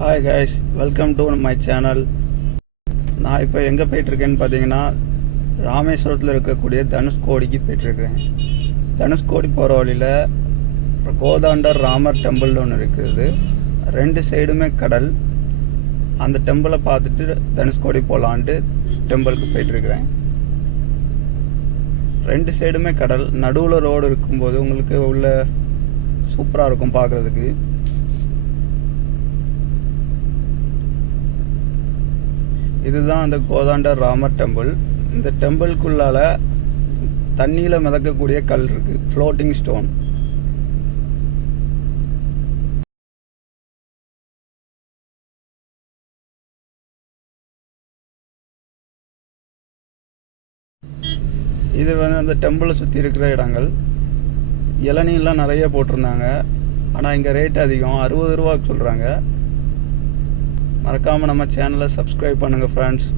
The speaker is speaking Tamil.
Hi guys, welcome to my channel. நான் இப்போ எங்கே போயிட்டுருக்கேன்னு பார்த்தீங்கன்னா, ராமேஸ்வரத்தில் இருக்கக்கூடிய தனுஷ்கோடிக்கு போயிட்டுருக்கிறேன். தனுஷ்கோடி போகிற வழியில் கோதாண்டர் ராமர் டெம்பிள்னு ஒன்று இருக்குது. ரெண்டு சைடுமே கடல். அந்த டெம்பிளை பார்த்துட்டு தனுஷ்கோடி போகலான்ட்டு டெம்பிளுக்கு போயிட்டுருக்கிறேன். ரெண்டு சைடுமே கடல், நடுவில் ரோடு இருக்கும்போது உங்களுக்கு உள்ள சூப்பராக இருக்கும் பார்க்குறதுக்கு. இதுதான் அந்த கோதாண்டர் ராமர் டெம்பிள். இந்த டெம்பிள்குள்ளால தண்ணியில் மிதக்கக்கூடிய கல் இருக்கு, ஃப்ளோட்டிங் ஸ்டோன். இது அந்த டெம்பிளை சுற்றி இருக்கிற இடங்கள். இளநீர்லாம் நிறைய போட்டிருந்தாங்க, ஆனால் இங்கே ரேட் அதிகம், 60 ரூபாய்க்கு சொல்கிறாங்க. மறக்காமல் நம்ம சேனலை சப்ஸ்கிரைப் பண்ணுங்கள் ஃப்ரெண்ட்ஸ்.